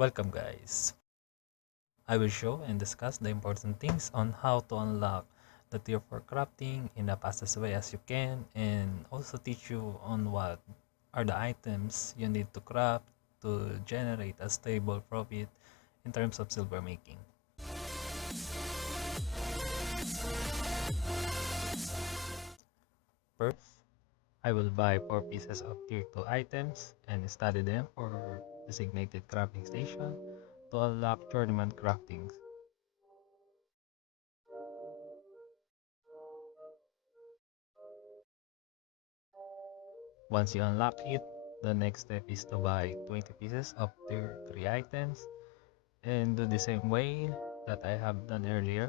Welcome guys. I will show and discuss the important things on how to unlock the tier 4 crafting in the fastest way as you can, and also teach you on what are the items you need to craft to generate a stable profit in terms of silver making. First, I will buy 4 pieces of tier 2 items and study them for designated crafting station to unlock tournament craftings. Once you unlock it, the next step is to buy 20 pieces of tier 3 items and do the same way that I have done earlier.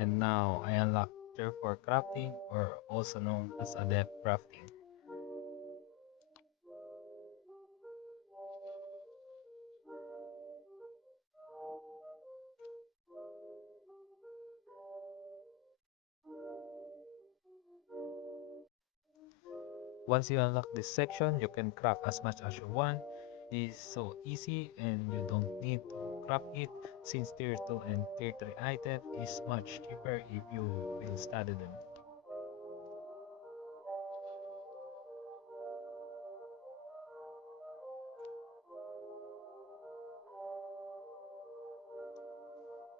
And now I unlock tier 4 crafting, or also known as adept crafting. Once you unlock this section, you can craft as much as you want. It is so easy and you don't need to craft it, since tier 2 and tier 3 item is much cheaper if you will study them.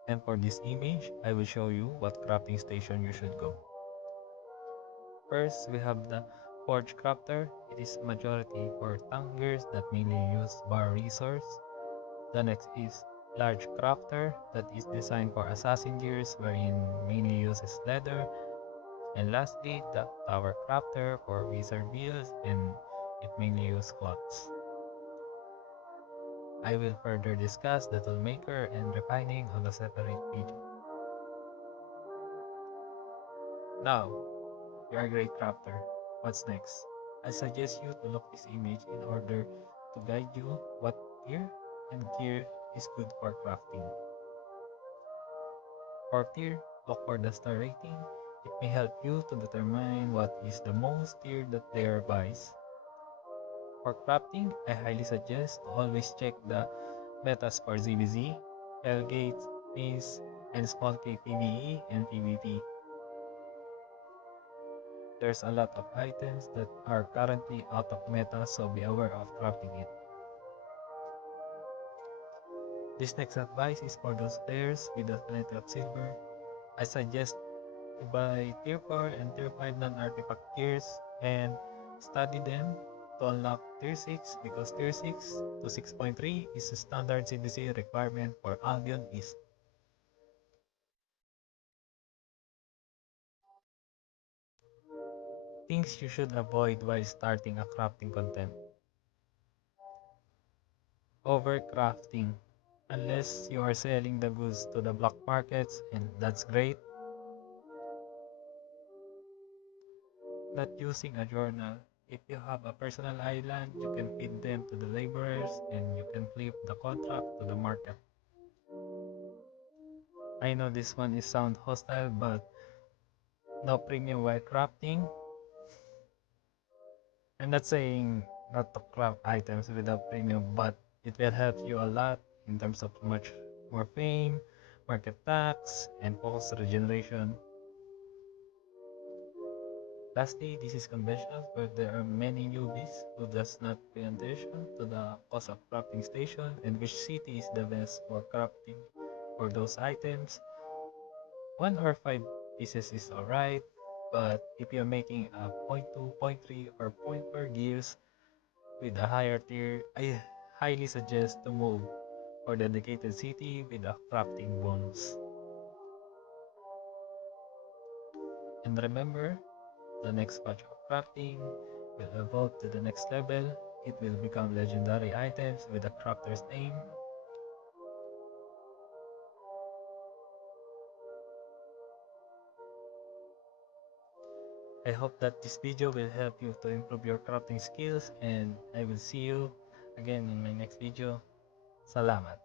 And for this image, I will show you what crafting station you should go. First, we have the Forge Crafter. It is majority for tank gears that mainly use bar resource. The next is Large Crafter that is designed for assassin gears wherein mainly uses leather. And lastly, the Tower Crafter for wizard builds and it mainly uses cloths. I will further discuss the toolmaker and refining on a separate video. Now, you're a great crafter. What's next? I suggest you to look this image in order to guide you what tier and gear is good for crafting. For tier, look for the star rating. It may help you to determine what is the most tier that player buys. For crafting, I highly suggest to always check the metas for ZBZ, Hellgates, Maze, and small K PvE and PvP. There's a lot of items that are currently out of meta, so be aware of crafting it. This next advice is for those players with a plenty of silver. I suggest to buy tier 4 and tier 5 non-artifact gears and study them to unlock tier 6, because tier 6 to 6.3 is the standard CDC requirement for Albion East. Things you should avoid while starting a crafting content. Overcrafting. Unless you are selling the goods to the black markets, and that's great. Not using a journal. If you have a personal island, you can feed them to the laborers and you can flip the contract to the market. I know this one is sound hostile, but no premium while crafting. I'm not saying not to craft items without premium, but it will help you a lot in terms of much more fame, market tax, and focus regeneration. Lastly, this is conventional, but there are many newbies who does not pay attention to the cost of crafting station and which city is the best for crafting for those items. 1 or 5 pieces is alright, but if you're making a point 2, point 3, or point 4 gears with a higher tier, I highly suggest to move for dedicated city with a crafting bonus. And remember, the next batch of crafting will evolve to the next level. It will become legendary items with a crafter's name. I hope that this video will help you to improve your crafting skills, and I will see you again in my next video. Salamat!